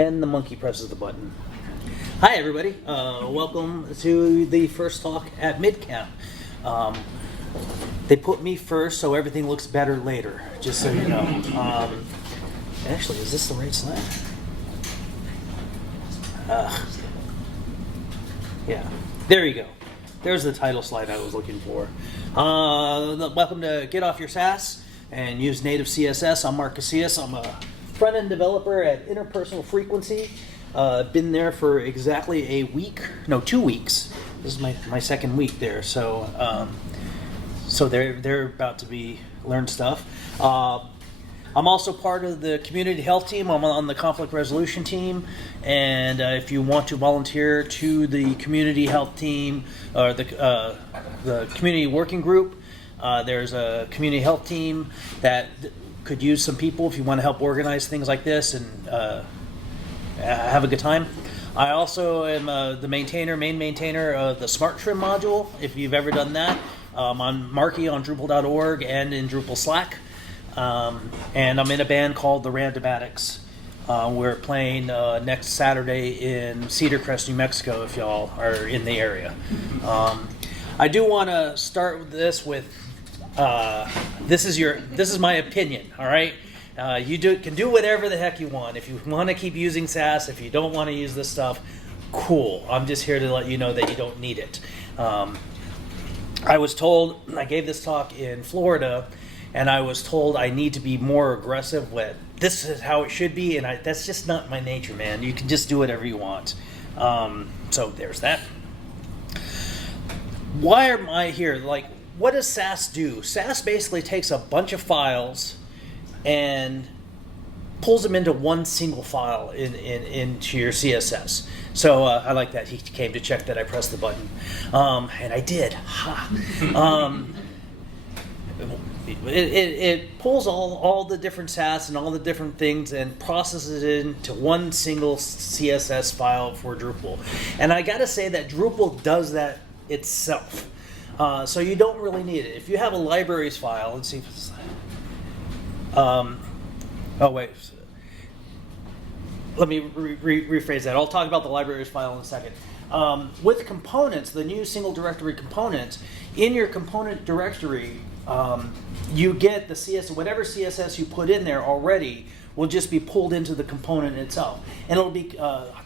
And the monkey presses the button. Hi everybody, welcome to the first talk at MidCamp. They put me first so everything looks better later, just so you know. Actually, is this the right slide? Yeah, there you go. There's the title slide I was looking for. Welcome to Get Off Your SASS and Use Native CSS. I'm Mark Casias. I'm a front-end developer at Interpersonal Frequency. Been there for exactly a week, no, 2 weeks. This is my second week there, so they're about to learn stuff. I'm also part of the community health team. I'm on the conflict resolution team, and if you want to volunteer to the community health team or the community working group, there's a community health team that could use some people if you want to help organize things like this and have a good time. I also am the main maintainer of the Smart Trim module. If you've ever done that, I'm Marky on Drupal.org and in Drupal Slack. And I'm in a band called the Randomatics. We're playing next Saturday in Cedar Crest, New Mexico, if y'all are in the area. I do want to start this with this is my opinion, all right? You can do whatever the heck you want. If you want to keep using SASS, if you don't want to use this stuff, cool. I'm just here to let you know that you don't need it. I was told, I gave this talk in Florida, and I was told I need to be more aggressive with this is how it should be, and that's just not my nature, man. You can just do whatever you want. So there's that. Why am I here? Like, what does SASS do? SASS basically takes a bunch of files and pulls them into one single file into your CSS. So I like that he came to check that I pressed the button, and I did. It pulls all the different SASS and all the different things and processes it into one single CSS file for Drupal. And I got to say that Drupal does that itself. So you don't really need it. If you have a libraries file, let's see if it's... oh wait, let me rephrase that. I'll talk about the libraries file in a second. With components, the new single directory components, in your component directory, you get the CSS, whatever CSS you put in there already will just be pulled into the component itself. And it'll be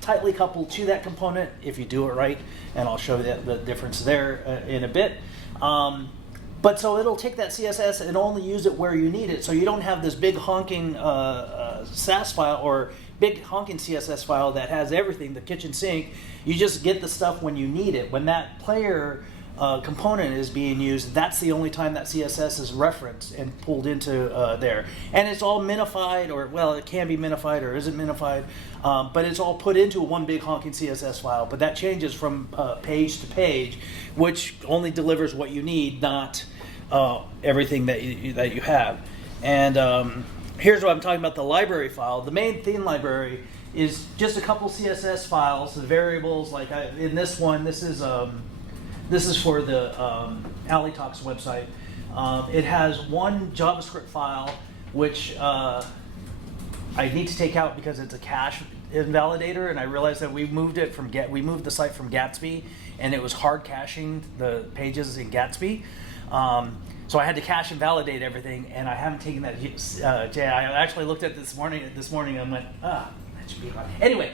tightly coupled to that component if you do it right, and I'll show you the difference there in a bit. But so it'll take that CSS and only use it where you need it, so you don't have this big honking SASS file or big honking CSS file that has everything, the kitchen sink. You just get the stuff when you need it. When that player component is being used, that's the only time that CSS is referenced and pulled into there. And it's all minified, or well, it can be minified or isn't minified, but it's all put into one big honking CSS file. But that changes from page to page, which only delivers what you need, not everything that you have. And here's what I'm talking about, the library file. The main theme library is just a couple CSS files, the variables. Like in this one, this is for the AliTalks website. It has one JavaScript file, which I need to take out because it's a cache invalidator, and I realized that we moved the site from Gatsby, and it was hard caching the pages in Gatsby. So I had to cache and validate everything, and I haven't taken that. I actually looked at it this morning, and went, that should be fine. Anyway,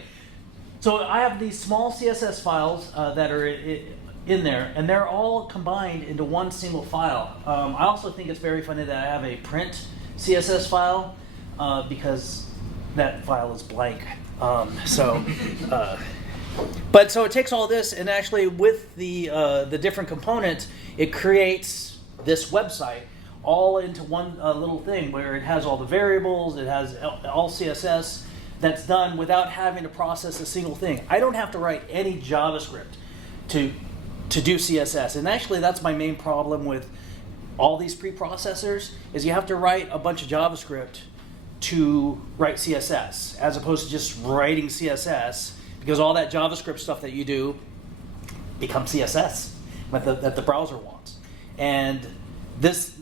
so I have these small CSS files that are in there, and they're all combined into one single file. I also think it's very funny that I have a print CSS file because that file is blank. So it takes all this, and actually with the different components, it creates this website all into one little thing where it has all the variables, it has all CSS that's done without having to process a single thing. I don't have to write any JavaScript to do CSS, and actually that's my main problem with all these preprocessors is you have to write a bunch of JavaScript to write CSS as opposed to just writing CSS, because all that JavaScript stuff that you do becomes CSS that the browser wants. And this,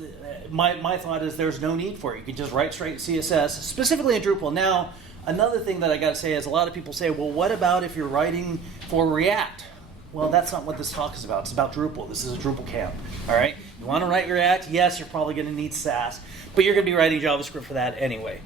my thought is there's no need for it. You can just write straight CSS, specifically in Drupal. Now, another thing that I got to say is a lot of people say, well, what about if you're writing for React? Well, that's not what this talk is about. It's about Drupal. This is a Drupal camp. All right? You want to write React? Yes, you're probably going to need SASS, but you're going to be writing JavaScript for that anyway.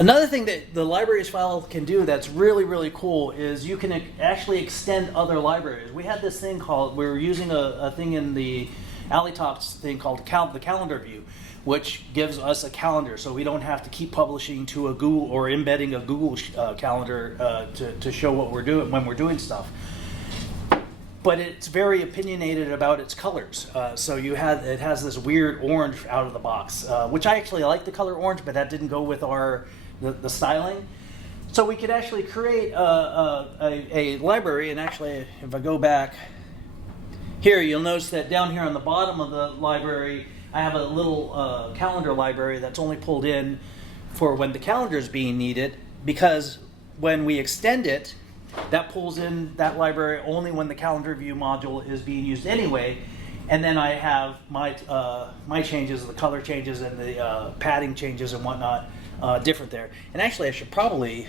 Another thing that the libraries file can do that's really, really cool is you can actually extend other libraries. We had this thing called, we were using a thing in the Alley Talks thing called the calendar view, which gives us a calendar so we don't have to keep publishing to a Google or embedding a Google calendar to show what we're doing when we're doing stuff. But it's very opinionated about its colors. So it has this weird orange out of the box, which I actually like the color orange, but that didn't go with the styling. So we could actually create a library, and actually if I go back here, you'll notice that down here on the bottom of the library, I have a little calendar library that's only pulled in for when the calendar is being needed, because when we extend it, that pulls in that library only when the calendar view module is being used anyway. And then I have my changes, the color changes and the padding changes and whatnot different there. And actually I should probably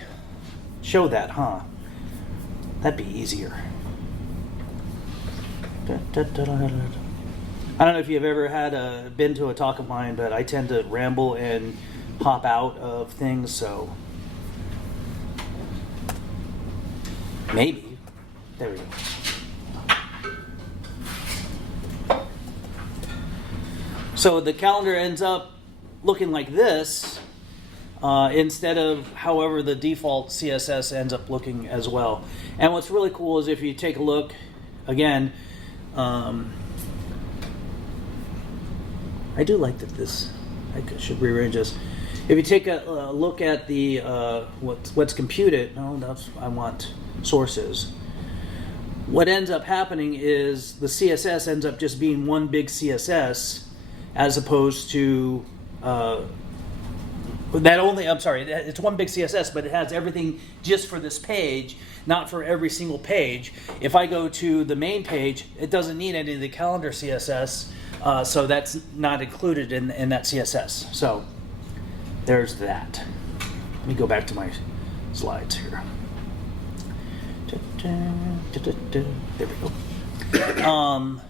show that, huh? That'd be easier. I don't know if you've ever been to a talk of mine, but I tend to ramble and hop out of things, so maybe. There we go. So the calendar ends up looking like this instead of however the default CSS ends up looking as well. And what's really cool is if you take a look, again, I do like that this, I should rearrange this. If you take a look at the what's computed, I want sources. What ends up happening is the CSS ends up just being one big CSS, as opposed to it's one big CSS, but it has everything just for this page, not for every single page. If I go to the main page, it doesn't need any of the calendar CSS, so that's not included in that CSS. So there's that. Let me go back to my slides here. There we go.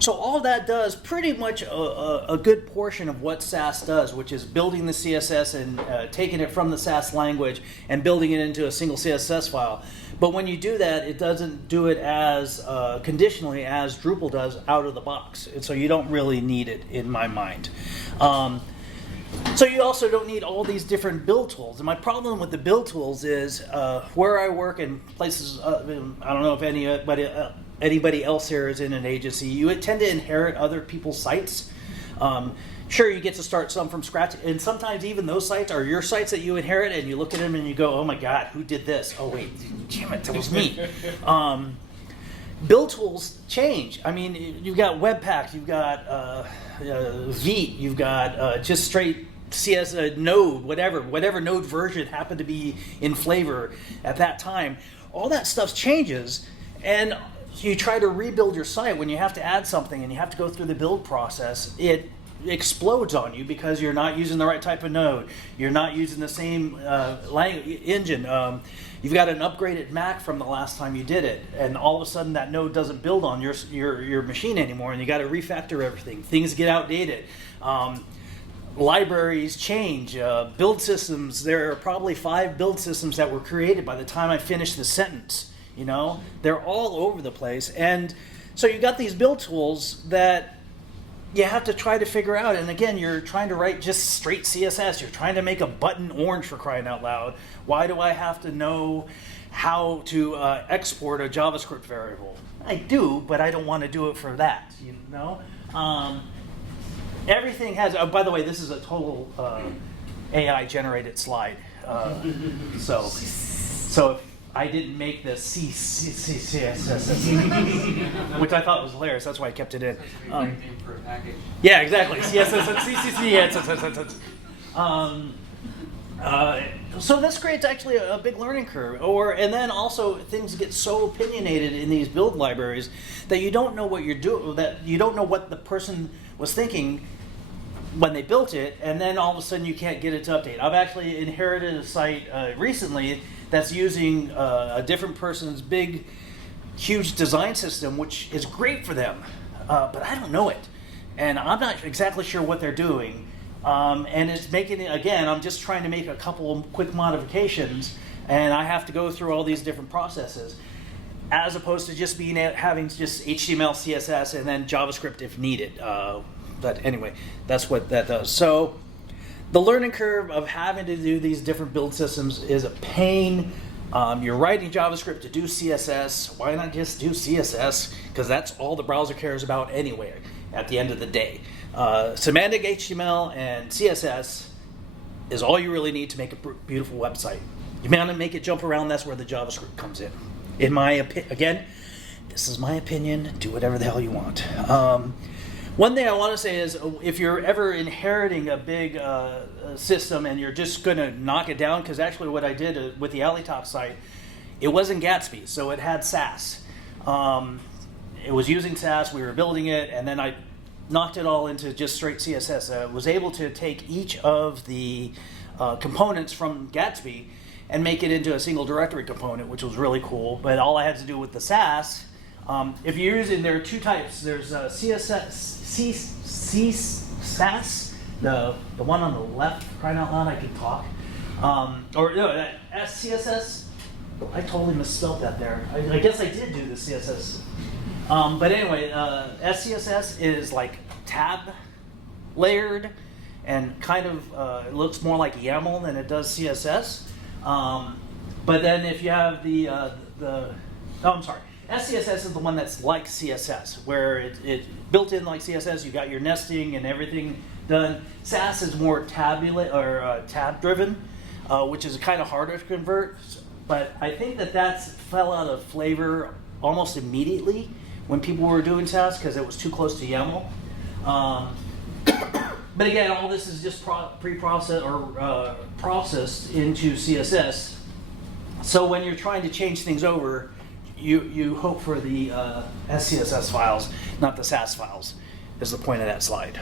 So all that does pretty much a good portion of what SASS does, which is building the CSS and taking it from the SASS language and building it into a single CSS file. But when you do that, it doesn't do it as conditionally as Drupal does out of the box. And so you don't really need it, in my mind. So you also don't need all these different build tools. And my problem with the build tools is where I work in places, I don't know if anybody else here is in an agency, you tend to inherit other people's sites. Sure, you get to start some from scratch, and sometimes even those sites are your sites that you inherit, and you look at them and you go, oh my God, who did this? Oh wait, damn it, that was me. Build tools change. I mean, you've got Webpack, you've got Vite, you've got just straight CSS Node, whatever Node version happened to be in flavor at that time. All that stuff changes, and you try to rebuild your site when you have to add something and you have to go through the build process. It explodes on you because you're not using the right type of node. You're not using the same engine. You've got an upgraded Mac from the last time you did it, and all of a sudden that node doesn't build on your machine anymore, and you got to refactor everything. Things get outdated. Libraries change. Build systems. There are probably 5 build systems that were created by the time I finished the sentence. You know, they're all over the place, and so you got these build tools that you have to try to figure out. And again, you're trying to write just straight CSS. You're trying to make a button orange, for crying out loud. Why do I have to know how to export a JavaScript variable? I do, but I don't want to do it for that. You know, everything has. Oh, by the way, this is a total AI generated slide. So if I didn't make the CSS, which I thought was hilarious. That's why I kept it in. For a package. Yeah, exactly. CSS. So this creates actually a big learning curve. And then also things get so opinionated in these build libraries that you don't know what you're doing. That you don't know what the person was thinking when they built it, and then all of a sudden you can't get it to update. I've actually inherited a site recently that's using a different person's big, huge design system, which is great for them, but I don't know it, and I'm not exactly sure what they're doing, and it's making it, again, I'm just trying to make a couple of quick modifications, and I have to go through all these different processes, as opposed to just having just HTML, CSS, and then JavaScript if needed. But anyway, that's what that does. So the learning curve of having to do these different build systems is a pain. You're writing JavaScript to do CSS. Why not just do CSS? Because that's all the browser cares about anyway at the end of the day. Semantic HTML and CSS is all you really need to make a beautiful website. You may want to make it jump around, that's where the JavaScript comes in. In my opinion, again, this is my opinion, do whatever the hell you want. One thing I want to say is, if you're ever inheriting a big system and you're just going to knock it down, because actually what I did with the AlleyTop site, it wasn't Gatsby, so it had SASS. It was using SASS, we were building it, and then I knocked it all into just straight CSS. I was able to take each of the components from Gatsby and make it into a single directory component, which was really cool. But all I had to do with the SASS, if you're using, there are two types. There's SASS, the one on the left, crying out loud, I can talk. Or no, CSS, I totally misspelled that there. I guess I did do the CSS. But anyway, SCSS is like tab layered and kind of it looks more like YAML than it does CSS. But then if you have SCSS is the one that's like CSS, where it built in like CSS. You got your nesting and everything done. SASS is more tab driven, which is kind of harder to convert. But I think that fell out of flavor almost immediately when people were doing SASS because it was too close to YAML. But again, all this is just pre-processed or processed into CSS. So when you're trying to change things over, you hope for the SCSS files, not the SASS files, is the point of that slide.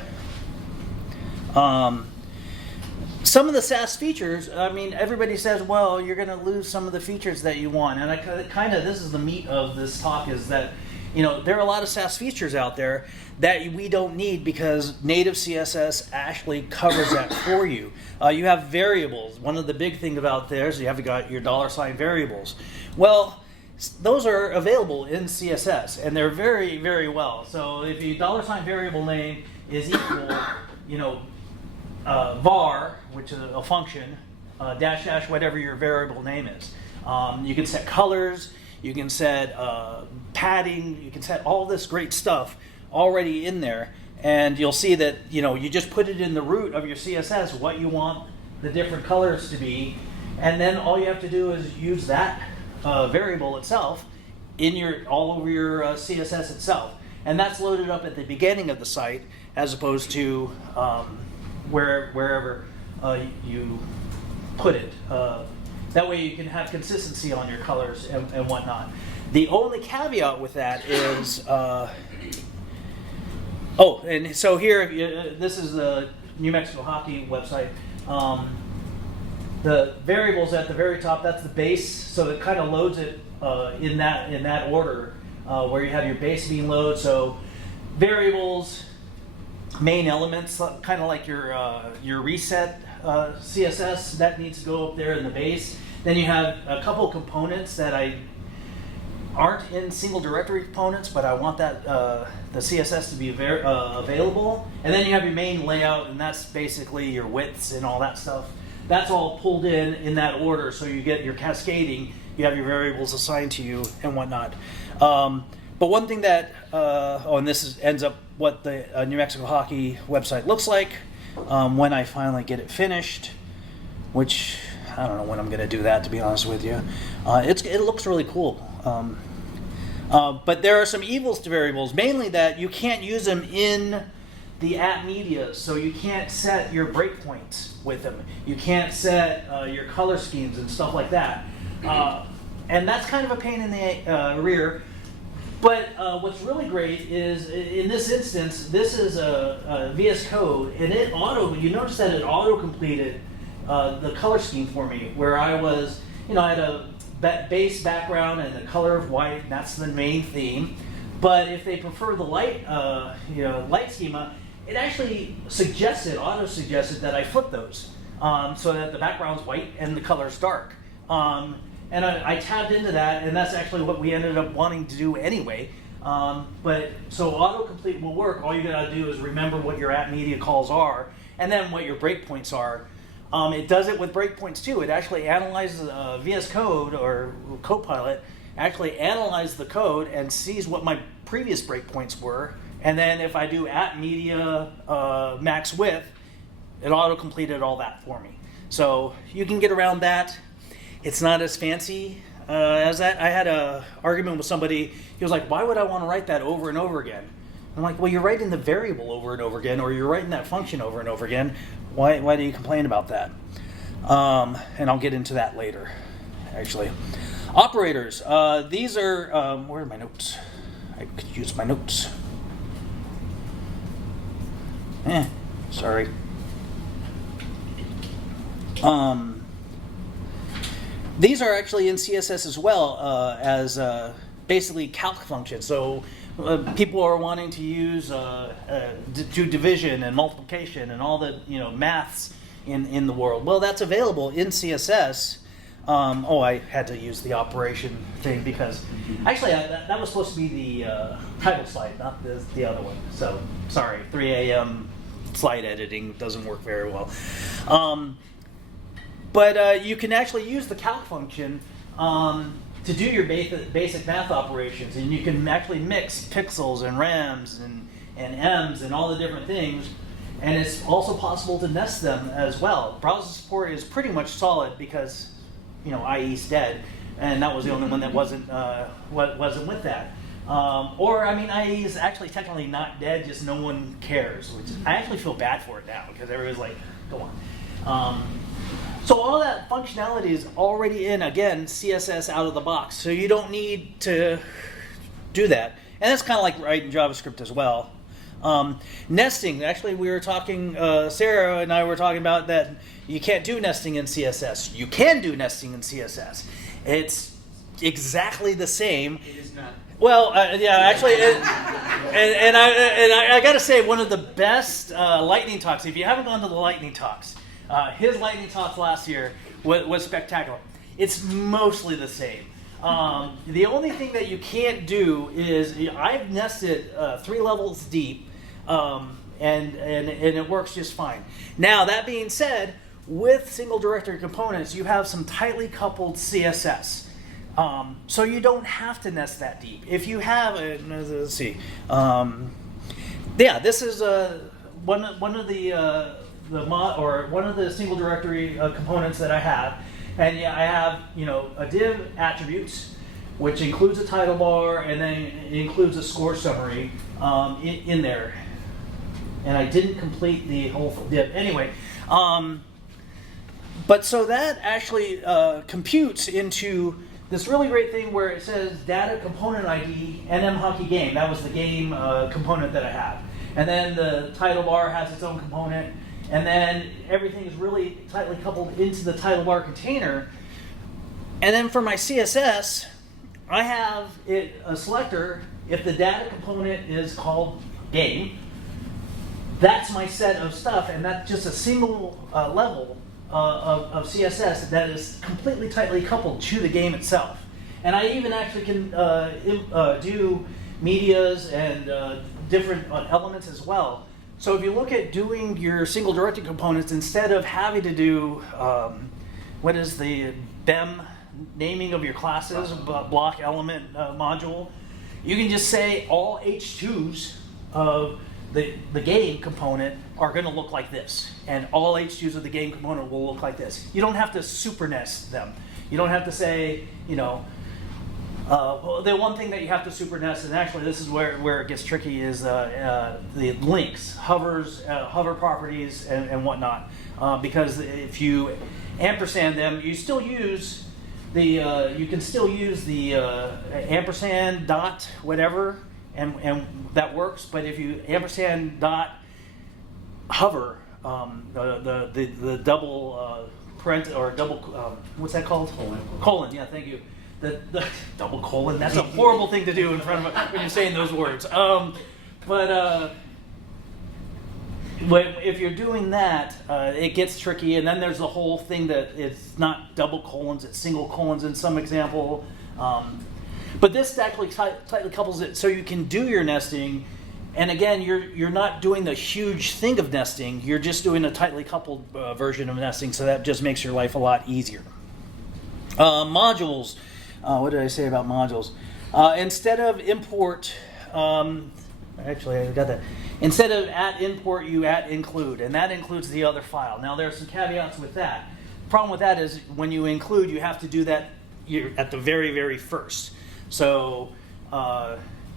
Some of the SASS features, I mean, everybody says, well, you're going to lose some of the features that you want. And this is the meat of this talk, is that, there are a lot of SASS features out there that we don't need because native CSS actually covers that for you. You have variables. One of the big things about there is you have got your $ variables. Well, those are available in CSS, and they're very, very well. So if your $ variable name is equal, var, which is a function, dash, whatever your variable name is. You can set colors, you can set padding, you can set all this great stuff already in there, and you'll see that you just put it in the root of your CSS what you want the different colors to be, and then all you have to do is use that variable itself all over your CSS itself, and that's loaded up at the beginning of the site as opposed to wherever you put it. That way you can have consistency on your colors and whatnot. The only caveat with that is, and so here, this is the New Mexico Hockey website. The variables at the very top, that's the base, so it kind of loads it in that order, where you have your base being loaded. So variables, main elements, kind of like your reset CSS, that needs to go up there in the base. Then you have a couple components that aren't in single directory components, but I want that the CSS to be available. And then you have your main layout, and that's basically your widths and all that stuff. That's all pulled in that order, so you get your cascading. You have your variables assigned to you and whatnot. But one thing that, and this ends up what the New Mexico Hockey website looks like when I finally get it finished, which I don't know when I'm going to do that, to be honest with you. It looks really cool. But there are some evils to variables, mainly that you can't use them in the app media, so you can't set your breakpoints with them. You can't set your color schemes and stuff like that. And that's kind of a pain in the rear. But what's really great is, in this instance, this is a VS Code, and you notice that it auto-completed the color scheme for me, where I was, I had a base background and the color of white, and that's the main theme. But if they prefer the light, light schema, it actually auto-suggested that I flip those, so that the background's white and the color's dark. And I tapped into that, and that's actually what we ended up wanting to do anyway. But so autocomplete will work. All you gotta do is remember what your at media calls are, and then what your breakpoints are. It does it with breakpoints too. It actually analyzes VS Code or Copilot, actually analyzes the code and sees what my previous breakpoints were. And then if I do at media max width, it auto-completed all that for me. So you can get around that. It's not as fancy as that. I had an argument with somebody. He was like, why would I want to write that over and over again? I'm like, well, you're writing the variable over and over again, or you're writing that function over and over again. Why do you complain about that? And I'll get into that later, actually. Operators. These are, where are my notes? I could use my notes. Sorry. These are actually in CSS as well as basically calc functions. So people are wanting to use do division and multiplication and all the maths in the world. Well, that's available in CSS. I had to use the operation thing because actually that was supposed to be the title slide, not the other one. So sorry, 3 a.m. slide editing doesn't work very well. But you can actually use the calc function to do your basic math operations, and you can actually mix pixels and rams and ems and all the different things, and it's also possible to nest them as well. Browser support is pretty much solid because IE's dead, and that was the only one that wasn't with that. IE is actually technically not dead, just no one cares. Which I actually feel bad for it now because everybody's like, go on. So all that functionality is already in, again, CSS out of the box. So you don't need to do that. And that's kind of like writing JavaScript as well. Nesting, actually we were talking, Sarah and I were talking about that you can't do nesting in CSS. You can do nesting in CSS. It's exactly the same. It is not. Well, yeah, actually, and I got to say, one of the best lightning talks, if you haven't gone to the lightning talks, his lightning talks last year was spectacular. It's mostly the same. The only thing that you can't do is, I've nested 3 levels deep, and it works just fine. Now, that being said, with single directory components, you have some tightly coupled CSS. So you don't have to nest that deep. If you have, let's see, this is one of the one of the single directory components that I have, and I have a div attributes, which includes a title bar, and then it includes a score summary in there. And I didn't complete the whole div anyway. But so that actually computes into this really great thing where it says data component ID NM hockey game. That was the game component that I have. And then the title bar has its own component. And then everything is really tightly coupled into the title bar container. And then for my CSS, I have a selector. If the data component is called game, that's my set of stuff. And that's just a single level of CSS that is completely tightly coupled to the game itself. And I even actually can do medias and different elements as well. So if you look at doing your single directory components, instead of having to do, what is the BEM naming of your classes, block element module, you can just say all H2s of the game component are going to look like this, and all H2s of the game component will look like this. You don't have to super nest them. You don't have to say, the one thing that you have to super nest, and actually this is where it gets tricky, is the links, hover properties, and whatnot. Because if you ampersand them, you still use you can still use the ampersand dot whatever, and that works. But if you ampersand dot hover, the double parent or double what's that called? Colon. Yeah, thank you. The double colon. That's a horrible thing to do in front of when you're saying those words. If you're doing that, it gets tricky, and then there's the whole thing that it's not double colons, it's single colons in some example. But this actually tightly couples it so you can do your nesting, and again, you're not doing the huge thing of nesting, you're just doing a tightly coupled version of nesting, so that just makes your life a lot easier. Modules. What did I say about modules? Instead of import, actually I got that. Instead of @import, you @include, and that includes the other file. Now there are some caveats with that. The problem with that is when you include, you have to do that at the very, very first. So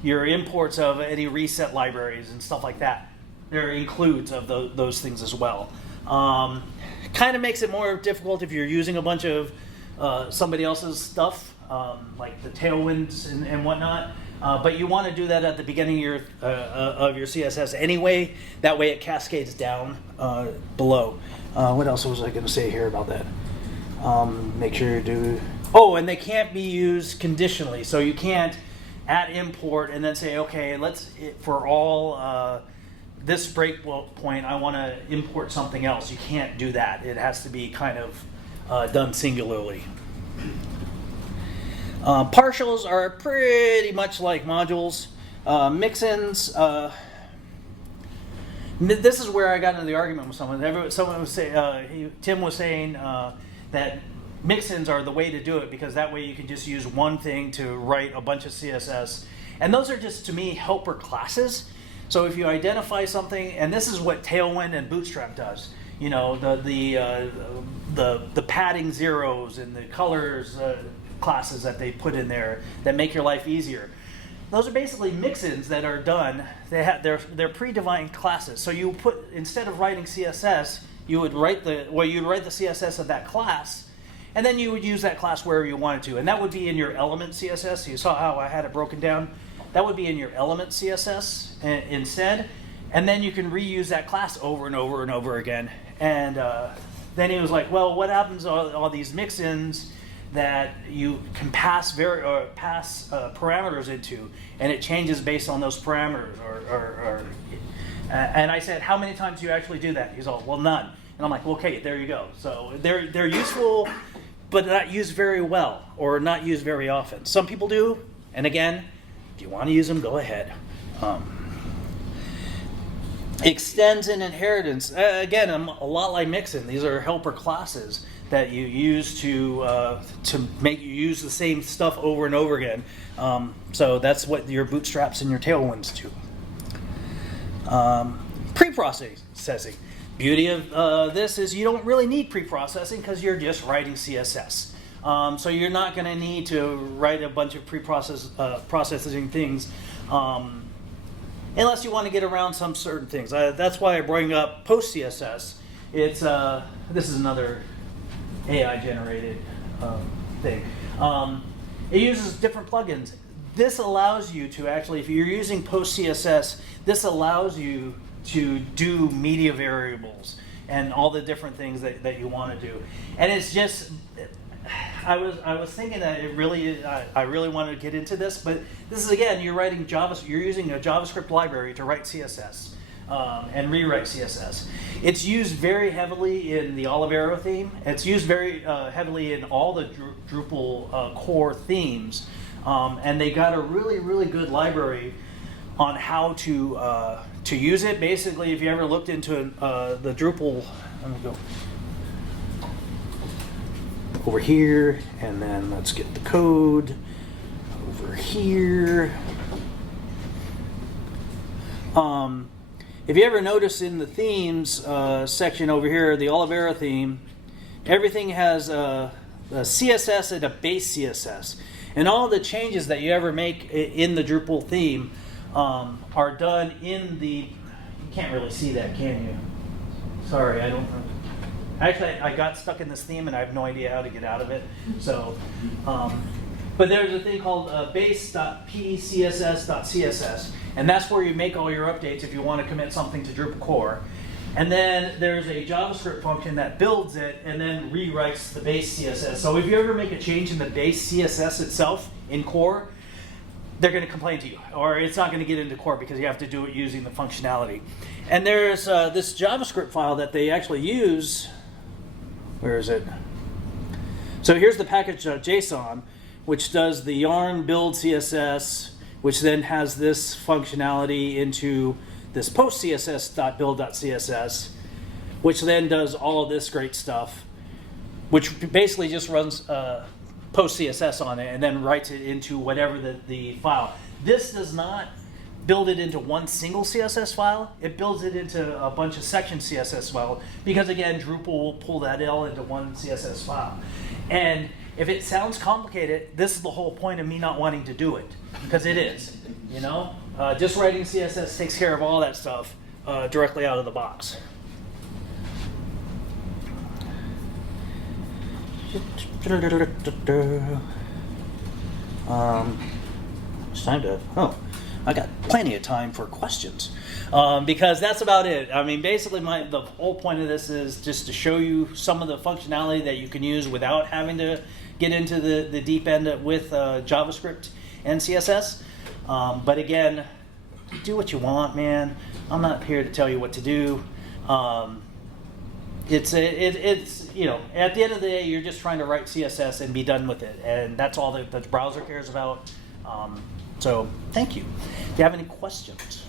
your imports of any reset libraries and stuff like that, there are includes of those things as well. Kind of makes it more difficult if you're using a bunch of somebody else's stuff, like the tailwinds and whatnot. But you want to do that at the beginning of your CSS anyway. That way it cascades down below. What else was I going to say here about that? Make sure you do. Oh, and they can't be used conditionally. So you can't @import and then say, okay, for all this breakpoint, I want to import something else. You can't do that. It has to be kind of done singularly. Partials are pretty much like modules. Mixins, this is where I got into the argument with someone. Someone was saying, Tim was saying that mixins are the way to do it because that way you can just use one thing to write a bunch of CSS. And those are just, to me, helper classes. So if you identify something, and this is what Tailwind and Bootstrap does, you know, the padding zeros and the colors classes that they put in there that make your life easier. Those are basically mix-ins that are done. They're predefined classes. So you put, instead of writing CSS, you would write the CSS of that class, and then you would use that class wherever you wanted to. And that would be in your element CSS. You saw how I had it broken down. That would be in your element CSS instead. And then you can reuse that class over and over and over again. And then he was like, well, what happens to all these mix-ins that you can pass parameters into, and it changes based on those parameters? And I said, how many times do you actually do that? He's all, well, none. And I'm like, okay, there you go. So they're useful, but not used very well, or not used very often. Some people do, and again, if you want to use them, go ahead. Extends and inheritance. Again, a lot like mixin. These are helper classes that you use to make you use the same stuff over and over again. So that's what your bootstraps and your tailwinds do. Pre-processing. Beauty of this is you don't really need pre-processing because you're just writing CSS. So you're not going to need to write a bunch of processing things unless you want to get around some certain things. That's why I bring up PostCSS. It's this is another AI generated thing. It uses different plugins. This allows you to actually, if you're using PostCSS, this allows you to do media variables and all the different things that you want to do. And it's just, I was thinking that it really, I really wanted to get into this, but this is, again, you're using a JavaScript library to write CSS and rewrite CSS. It's used very heavily in the Olive Arrow theme. It's used very heavily in all the Drupal core themes, and they got a really, really good library on how to use it. Basically, if you ever looked into the Drupal, let me go over here, and then let's get the code over here. If you ever notice in the themes section over here, the Olive Arrow theme, everything has a CSS and a base CSS. And all the changes that you ever make in the Drupal theme are done in the, you can't really see that, can you? Sorry, I don't know. Actually, I got stuck in this theme and I have no idea how to get out of it. So, but there's a thing called base.pcss.css, and that's where you make all your updates if you want to commit something to Drupal core. And then there's a JavaScript function that builds it and then rewrites the base CSS. So if you ever make a change in the base CSS itself in core, they're going to complain to you, or it's not going to get into core because you have to do it using the functionality. And there's this JavaScript file that they actually use. Where is it? So here's the package.json, which does the yarn build CSS, which then has this functionality into this postcss.build.css, which then does all of this great stuff, which basically just runs PostCSS on it and then writes it into whatever the file. This does not build it into one single CSS file. It builds it into a bunch of section CSS files because, again, Drupal will pull that all into one CSS file. And if it sounds complicated, this is the whole point of me not wanting to do it, because it is. You know, just writing CSS takes care of all that stuff directly out of the box. It's time to, I got plenty of time for questions, because that's about it. I mean, basically the whole point of this is just to show you some of the functionality that you can use without having to get into the deep end with JavaScript and CSS. But again, do what you want, man. I'm not here to tell you what to do. It's you know, at the end of the day, you're just trying to write CSS and be done with it, and that's all that the browser cares about. So thank you. Do you have any questions?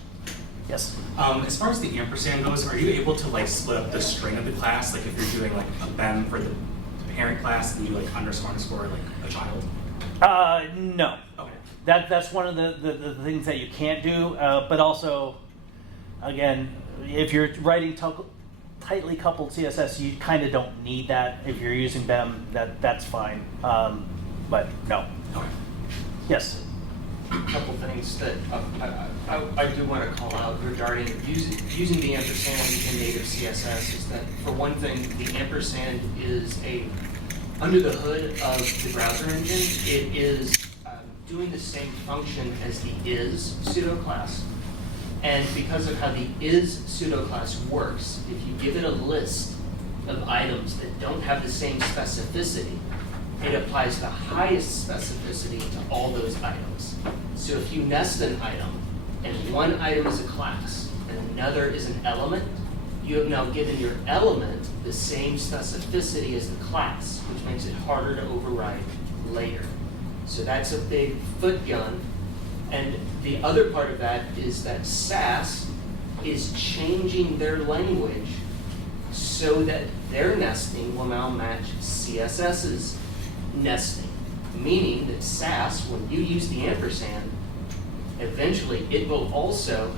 Yes. As far as the ampersand goes, are you able to like split up the string of the class? Like if you're doing like a bem for the parent class, and you like underscore like a child? No. Okay. That's one of the things that you can't do. But also, again, if you're writing tightly coupled CSS, you kind of don't need that. If you're using BEM, that's fine. But no. Okay. Yes. A couple things that I do want to call out regarding using the ampersand in native CSS is that, for one thing, the ampersand is under the hood of the browser engine, it is doing the same function as the is pseudo class. And because of how the is pseudo class works, if you give it a list of items that don't have the same specificity, it applies the highest specificity to all those items. So if you nest an item, and one item is a class, and another is an element, you have now given your element the same specificity as the class, which makes it harder to override later. So that's a big foot gun. And the other part of that is that SASS is changing their language so that their nesting will now match CSS's nesting, meaning that SASS, when you use the ampersand, eventually it will also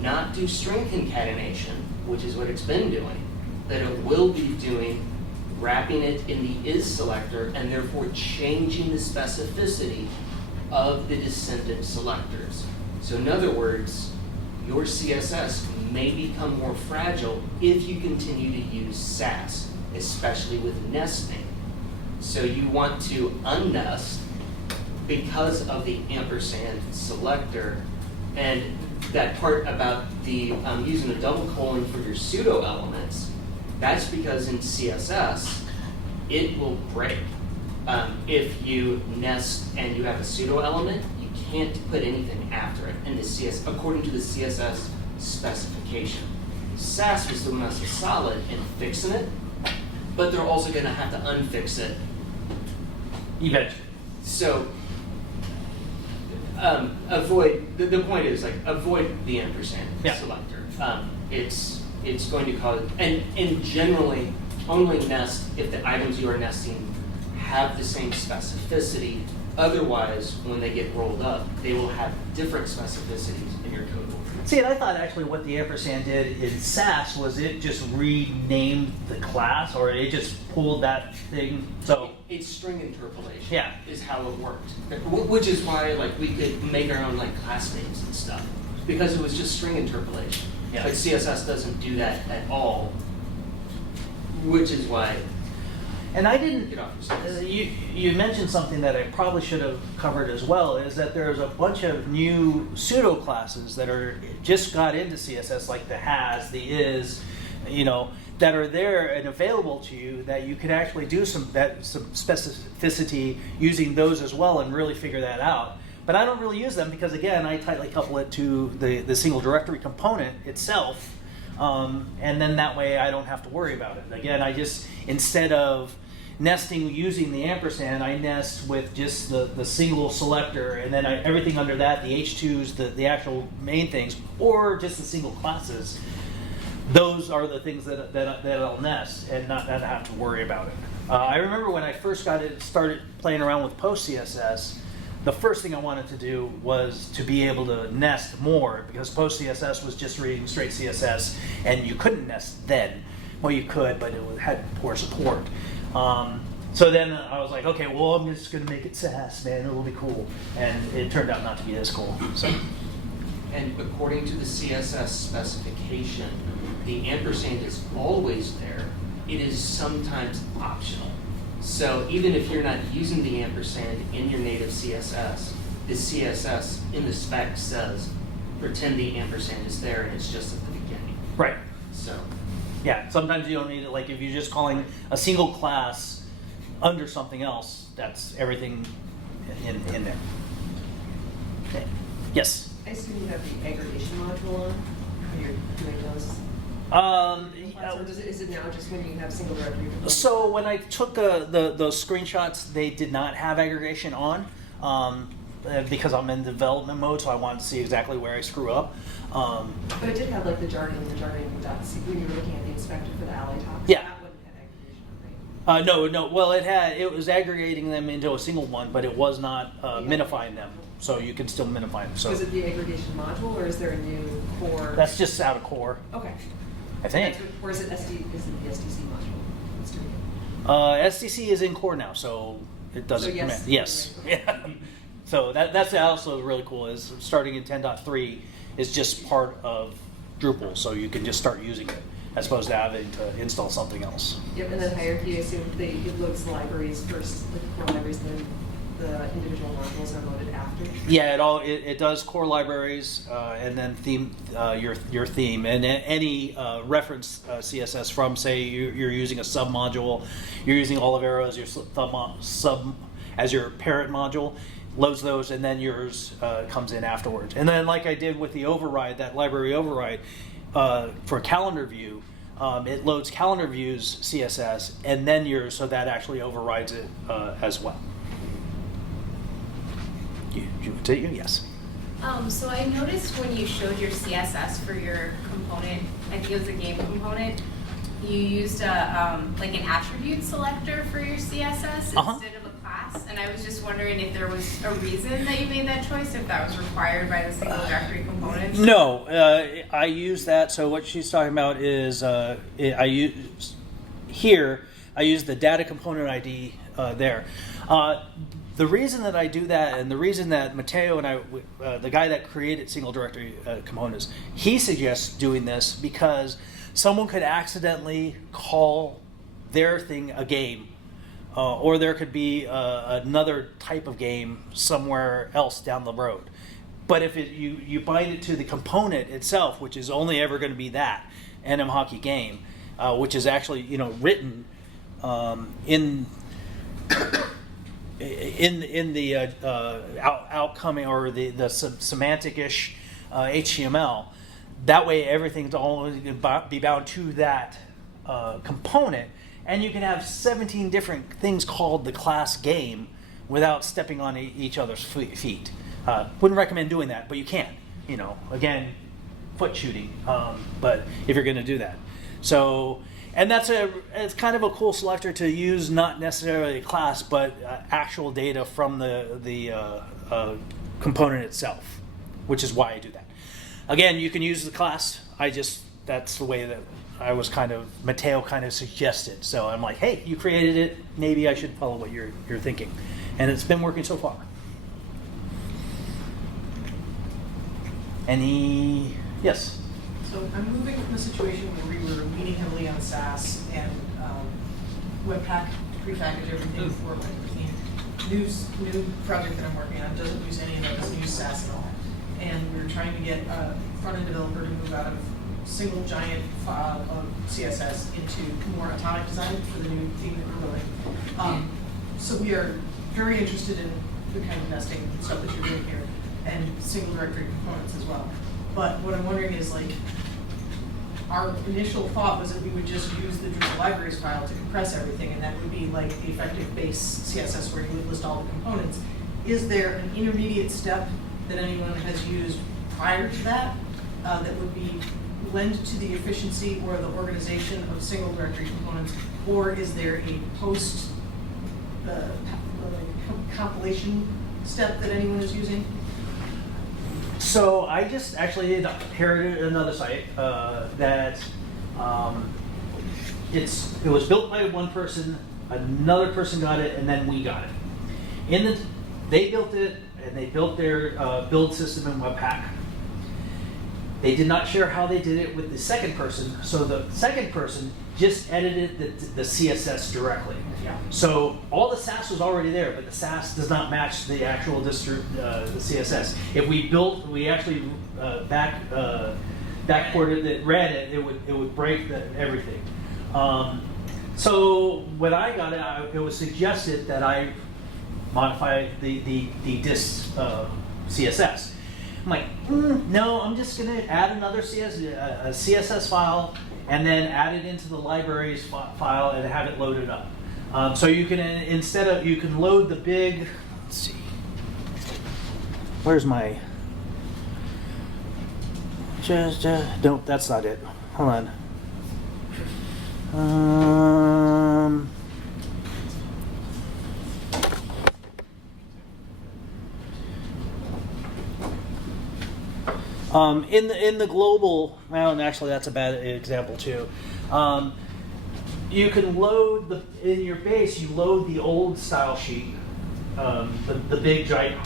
not do string concatenation, which is what it's been doing, but it will be doing wrapping it in the is selector and therefore changing the specificity of the descendant selectors. So in other words, your CSS may become more fragile if you continue to use SASS, especially with nesting. So you want to unnest because of the ampersand selector, and that part about the using a double colon for your pseudo elements, that's because in CSS, it will break. If you nest and you have a pseudo element, you can't put anything after it in the according to the CSS specification. SASS was doing us a solid in fixing it, but they're also going to have to unfix it eventually. So avoid, the point is, like, avoid the ampersand selector. It's going to cause, and generally only nest if the items you are nesting have the same specificity. Otherwise, when they get rolled up, they will have different specificities in your code. See, and I thought actually what the ampersand did in SASS was it just renamed the class, or it just pulled that thing. So it's string interpolation. Yeah, is how it worked. Which is why, like, we could make our own like class names and stuff, because it was just string interpolation. Yeah. But CSS doesn't do that at all. Which is why. And I didn't, Get off your slides. you mentioned something that I probably should have covered as well, is that there's a bunch of new pseudo classes that are just got into CSS, like the has, the is, that are there and available to you, that you could actually do some specificity using those as well and really figure that out. But I don't really use them because, again, I tightly couple it to the single directory component itself. And then that way I don't have to worry about it. Again, I just, instead of nesting using the ampersand, I nest with just the single selector, and then everything under that, the H2s, the actual main things, or just the single classes. Those are the things that I'll nest and not have to worry about it. I remember when I first started playing around with PostCSS, the first thing I wanted to do was to be able to nest more, because PostCSS was just reading straight CSS, and you couldn't nest then. Well, you could, but it had poor support. So then I was like, okay, well, I'm just going to make it SASS, man. It'll be cool. And it turned out not to be as cool. So. And according to the CSS specification, the ampersand is always there. It is sometimes optional. So even if you're not using the ampersand in your native CSS, the CSS in the spec says, pretend the ampersand is there and it's just at the beginning. Right. So. Yeah, sometimes you don't need it. Like if you're just calling a single class under something else, that's everything in there. Okay. Yes? I assume you have the aggregation module on when you're doing those. Or is it now just when you have single directory? So when I took those screenshots, they did not have aggregation on because I'm in development mode, so I wanted to see exactly where I screw up. But it did have like the jargon dots when you were looking at the inspector for the ally talks. Yeah. That wouldn't have aggregation on, right? No. Well, it was aggregating them into a single one, but it was not minifying them. So you can still minify them. So is it the aggregation module, or is there a new core? that's just out of core, Okay. I think. Or is it Is it the SDC module? Let's do it. SDC is in core now, so it doesn't So yes. commit. Yes. Yeah. So that's also really cool. Is starting in 10.3 is just part of Drupal, so you can just start using it as opposed to having to install something else. Yep, and then hierarchy, I assume it loads the libraries first, like the core libraries, then the individual modules are loaded after. Yeah, it does core libraries and then theme your theme, and any reference CSS from, say you're using a sub module, you're using Olivero as your sub as your parent module, loads those, and then yours comes in afterwards. And then like I did with the override, that library override for calendar view, it loads calendar views CSS and then yours, so that actually overrides it as well. Yes. So I noticed when you showed your CSS for your component, I think it was a game component, you used like an attribute selector for your CSS instead of a class, and I was just wondering if there was a reason that you made that choice, if that was required by the single directory components. No, I use that. So what she's talking about is I use the data component ID there. The reason that I do that, and the reason that Matteo and I, the guy that created single directory components, he suggests doing this because someone could accidentally call their thing a game, or there could be another type of game somewhere else down the road. But if you bind it to the component itself, which is only ever going to be that NM Hockey game, which is actually written in the outcoming or the semantic-ish HTML. That way everything's always going to be bound to that component, and you can have 17 different things called the class game without stepping on each other's feet. Wouldn't recommend doing that, but you can. Again, foot shooting, but if you're going to do that. So, and it's kind of a cool selector to use, not necessarily a class, but actual data from the component itself, which is why I do that. Again, you can use the class. That's the way that Matteo kind of suggested. So I'm like, hey, you created it. Maybe I should follow what you're thinking. And it's been working so far. Yes? So I'm moving from a situation where we were leaning heavily on SASS and Webpack to prepackage everything for my new project that I'm working on doesn't use any of that, doesn't use SASS at all. And we're trying to get a front-end developer to move out of single giant file of CSS into more atomic design for the new theme that we're building. So we are very interested in the kind of nesting stuff that you're doing here and single directory components as well. But what I'm wondering is, like, our initial thought was that we would just use the Drupal libraries file to compress everything, and that would be like the effective base CSS where you would list all the components. Is there an intermediate step that anyone has used prior to that that would be lend to the efficiency or the organization of single directory components, or is there a post compilation step that anyone is using? So I just actually inherited another site that it was built by one person, another person got it, and then we got it. They built it, and they built their build system in Webpack. They did not share how they did it with the second person, so the second person just edited the CSS directly. Yeah. So all the SASS was already there, but the SASS does not match the actual the CSS. If we actually backported it, read it, it would break everything. So when I got it, it was suggested that I modify the dist CSS. I'm like, no, I'm just going to add another CSS file and then add it into the libraries file and have it loaded up. So you can, you can load the big, let's see, where's my, nope, that's not it. Hold on. In the global, well, actually that's a bad example too. You can load in your base. You load the old style sheet, the big giant,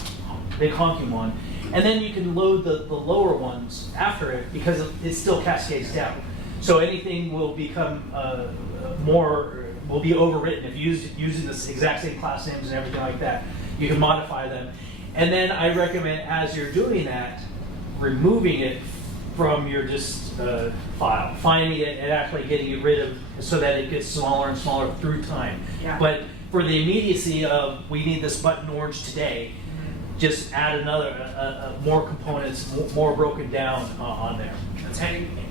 big honking one, and then you can load the lower ones after it because it still cascades down. So anything will become will be overwritten if using the exact same class names and everything like that. You can modify them, and then I recommend as you're doing that, removing it from your file, finding it and actually getting it rid of so that it gets smaller and smaller through time. Yeah. But for the immediacy of we need this button orange today, just add another more components, more broken down on there.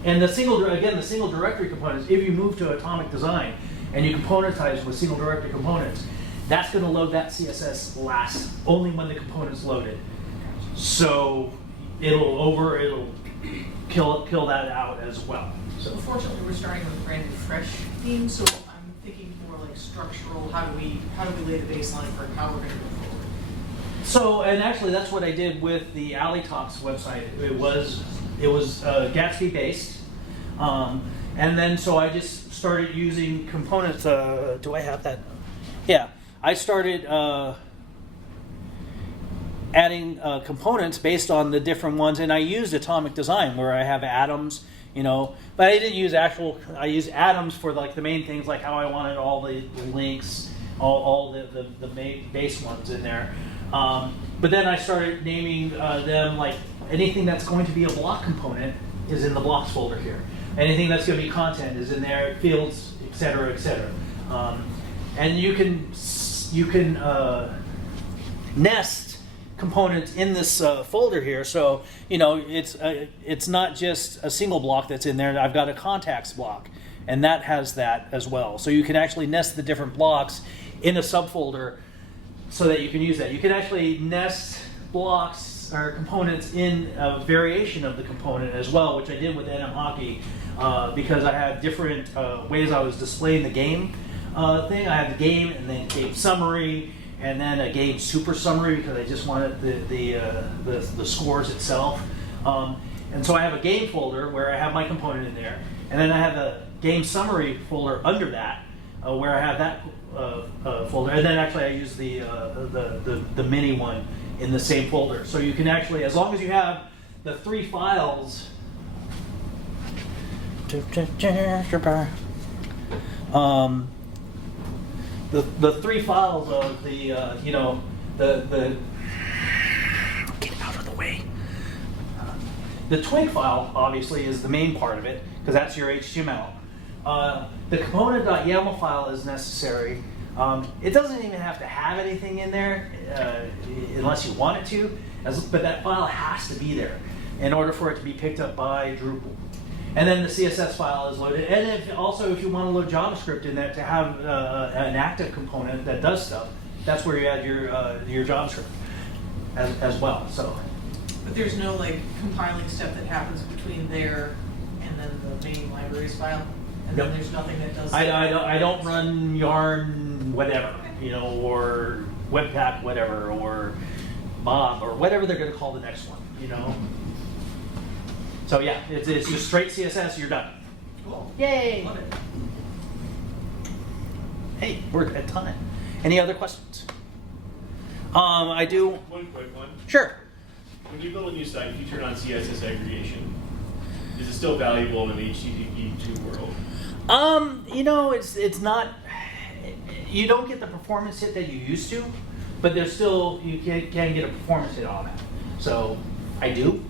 And the single directory components, if you move to atomic design and you componentize with single directory components, that's going to load that CSS last, only when the component's loaded. So it'll kill that out as well. So fortunately, we're starting with a brand new fresh theme, so I'm thinking more like structural. How do we lay the baseline for how we're going to move forward? So, and actually, that's what I did with the Alley Talks website. It was Gatsby based, and then so I just started using components. Do I have that? Yeah, I started adding components based on the different ones, and I used atomic design where I have atoms, but I didn't use I used atoms for like the main things, like how I wanted all the links, all the main base ones in there. But then I started naming them, like anything that's going to be a block component is in the blocks folder here. Anything that's going to be content is in there, fields, etc., etc. And you can nest components in this folder here, so it's not just a single block that's in there. I've got a contacts block, and that has that as well. So you can actually nest the different blocks in a subfolder, so that you can use that. You can actually nest blocks or components in a variation of the component as well, which I did with NM Hockey because I had different ways I was displaying the game thing. I had the game and then game summary, and then a game super summary because I just wanted the scores itself. And so I have a game folder where I have my component in there, and then I have a game summary folder under that where I have that folder, and then actually I use the mini one in the same folder. So you can actually, as long as you have the 3 files, the three files of the you know, the get out of the way. The twig file obviously is the main part of it because that's your HTML. The component.yaml file is necessary. It doesn't even have to have anything in there unless you want it to, but that file has to be there in order for it to be picked up by Drupal. And then the CSS file is loaded. And if you want to load JavaScript in there to have an active component that does stuff, that's where you add your JavaScript as well. So. But there's no like compiling step that happens between there and then the main libraries file? And then there's nothing that does. I don't run yarn whatever, you know, or Webpack whatever, or Bob or whatever they're going to call the next one, you know. So yeah, it's just straight CSS. You're done. Cool. Yay! Love it. Hey, we're at time. Any other questions? I do. One quick one. Sure. When you build a new site, if you turn on CSS aggregation, is it still valuable in an HTTP2 world? You know, it's not. You don't get the performance hit that you used to, but there's still you can get a performance hit on that. So I do.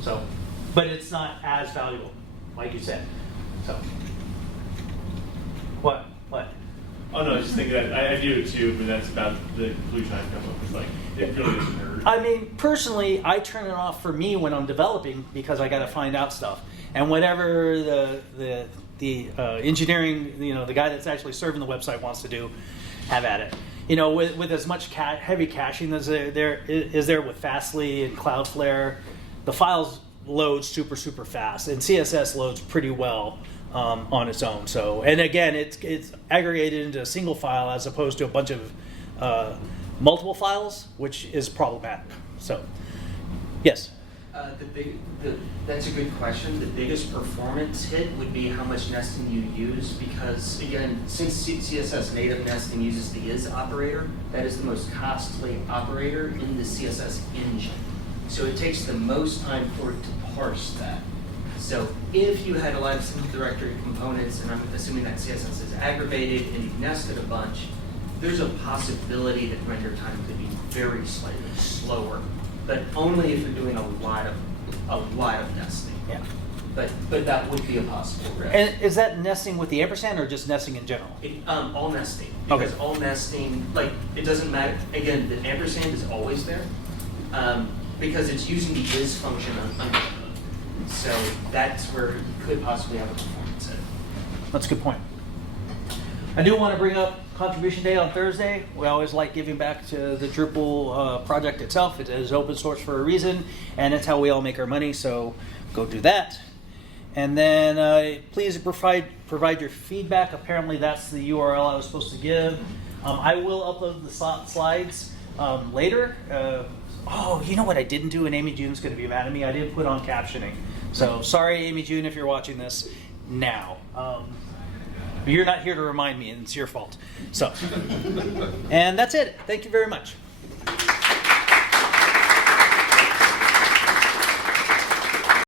So, but it's not as valuable, like you said. So what? Oh no, I was just thinking that I do it too, but that's about the conclusion I've come up with. Like, it really doesn't hurt. I mean, personally, I turn it off for me when I'm developing because I got to find out stuff. And whatever the engineering, you know, the guy that's actually serving the website wants to do, have at it. You know, with as much heavy caching as there with Fastly and Cloudflare, the files load super fast, and CSS loads pretty well on its own. So, and again, it's aggregated into a single file as opposed to a bunch of multiple files, which is problematic. So, yes. That's a good question. The biggest performance hit would be how much nesting you use, because again, since CSS native nesting uses the is operator, that is the most costly operator in the CSS engine. So it takes the most time for it to parse that. So if you had a lot of single directory components, and I'm assuming that CSS is aggravated and you've nested a bunch, there's a possibility that render time could be very slightly slower, but only if you're doing a lot of nesting. Yeah. But that would be a possible risk. And is that nesting with the ampersand or just nesting in general? All nesting. Okay. Because all nesting, like, it doesn't matter. Again, the ampersand is always there because it's using the is function under the hood. So that's where you could possibly have a performance hit. That's a good point. I do want to bring up Contribution Day on Thursday. We always like giving back to the Drupal project itself. It is open source for a reason, and it's how we all make our money, so go do that. And then please provide your feedback. Apparently that's the URL I was supposed to give. I will upload the slides later. Oh, you know what I didn't do, and Amy June's going to be mad at me? I didn't put on captioning. So sorry, Amy June, if you're watching this now. You're not here to remind me, and it's your fault. So, and that's it. Thank you very much.